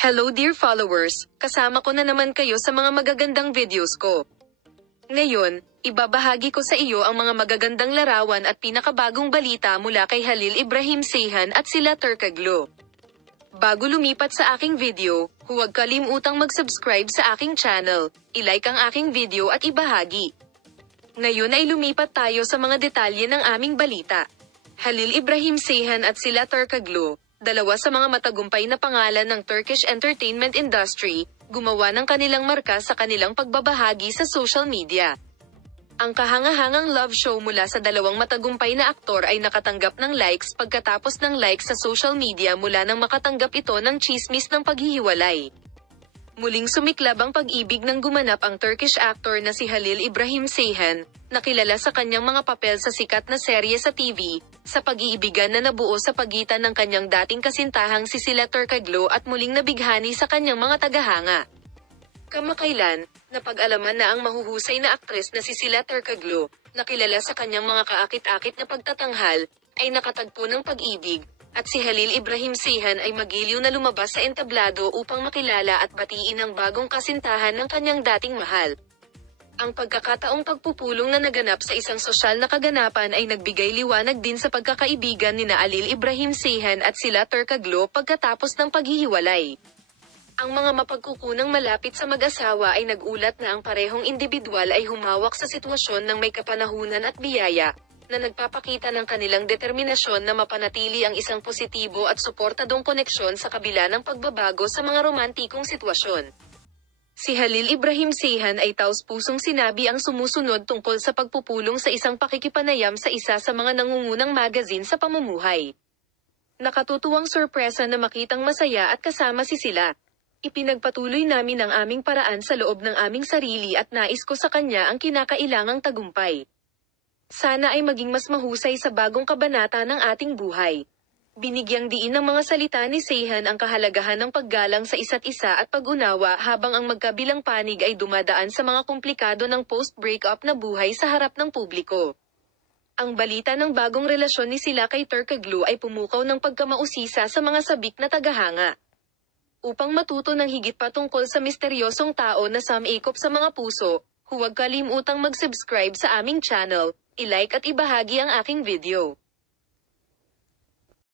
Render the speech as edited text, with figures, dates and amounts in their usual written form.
Hello dear followers, kasama ko na naman kayo sa mga magagandang videos ko. Ngayon, ibabahagi ko sa iyo ang mga magagandang larawan at pinakabagong balita mula kay Halil Ibrahim Ceyhan at sila Turkaglo. Bago lumipat sa aking video, huwag kalimutang mag-subscribe sa aking channel, i-like ang aking video at ibahagi. Ngayon ay lumipat tayo sa mga detalye ng aming balita. Halil Ibrahim Ceyhan at sila Turkaglo, dalawa sa mga matagumpay na pangalan ng Turkish entertainment industry, gumawa ng kanilang marka sa kanilang pagbabahagi sa social media. Ang kahangahangang love show mula sa dalawang matagumpay na aktor ay nakatanggap ng likes pagkatapos ng likes sa social media mula nang makatanggap ito ng tsismis ng paghihiwalay. Muling sumiklab ang pag-ibig ng gumanap ang Turkish actor na si Halil Ibrahim Ceyhan, na kilala sa kanyang mga papel sa sikat na serye sa TV, sa pag-iibigan na nabuo sa pagitan ng kanyang dating kasintahang si sila Turkaglo at muling nabighani sa kanyang mga tagahanga. Kamakailan, napag-alaman na ang mahuhusay na aktres na si sila Turkaglo, na kilala sa kanyang mga kaakit-akit na pagtatanghal, ay nakatagpo ng pag-ibig, at si Halil Ibrahim Ceyhan ay magiliw na lumabas sa entablado upang makilala at batiin ang bagong kasintahan ng kanyang dating mahal. Ang pagkakataong pagpupulong na naganap sa isang sosyal na kaganapan ay nagbigay liwanag din sa pagkakaibigan nina Halil Ibrahim Ceyhan at sila Turkaglo pagkatapos ng paghihiwalay. Ang mga mapagkukunang malapit sa mag-asawa ay nag-ulat na ang parehong individual ay humawak sa sitwasyon ng may kapanahunan at biyaya, na nagpapakita ng kanilang determinasyon na mapanatili ang isang positibo at suportadong koneksyon sa kabila ng pagbabago sa mga romantikong sitwasyon. Si Halil Ibrahim Ceyhan ay taos-pusong sinabi ang sumusunod tungkol sa pagpupulong sa isang pakikipanayam sa isa sa mga nangungunang magazine sa pamumuhay. Nakatutuwang sorpresa na makitang masaya at kasama si sila. Ipinagpatuloy namin ang aming paraan sa loob ng aming sarili at nais ko sa kanya ang kinakailangang tagumpay. Sana ay maging mas mahusay sa bagong kabanata ng ating buhay. Binigyang diin ng mga salita ni Ceyhan ang kahalagahan ng paggalang sa isa't isa at pag-unawa habang ang magkabilang panig ay dumadaan sa mga komplikado ng post-breakup na buhay sa harap ng publiko. Ang balita ng bagong relasyon ni sila kay Turkaglo ay pumukaw ng pagkamausisa sa mga sabik na tagahanga. Upang matuto ng higit pa tungkol sa misteryosong tao na sumikop sa mga puso, huwag kalimutang mag-subscribe sa aming channel, i-like at ibahagi ang aking video.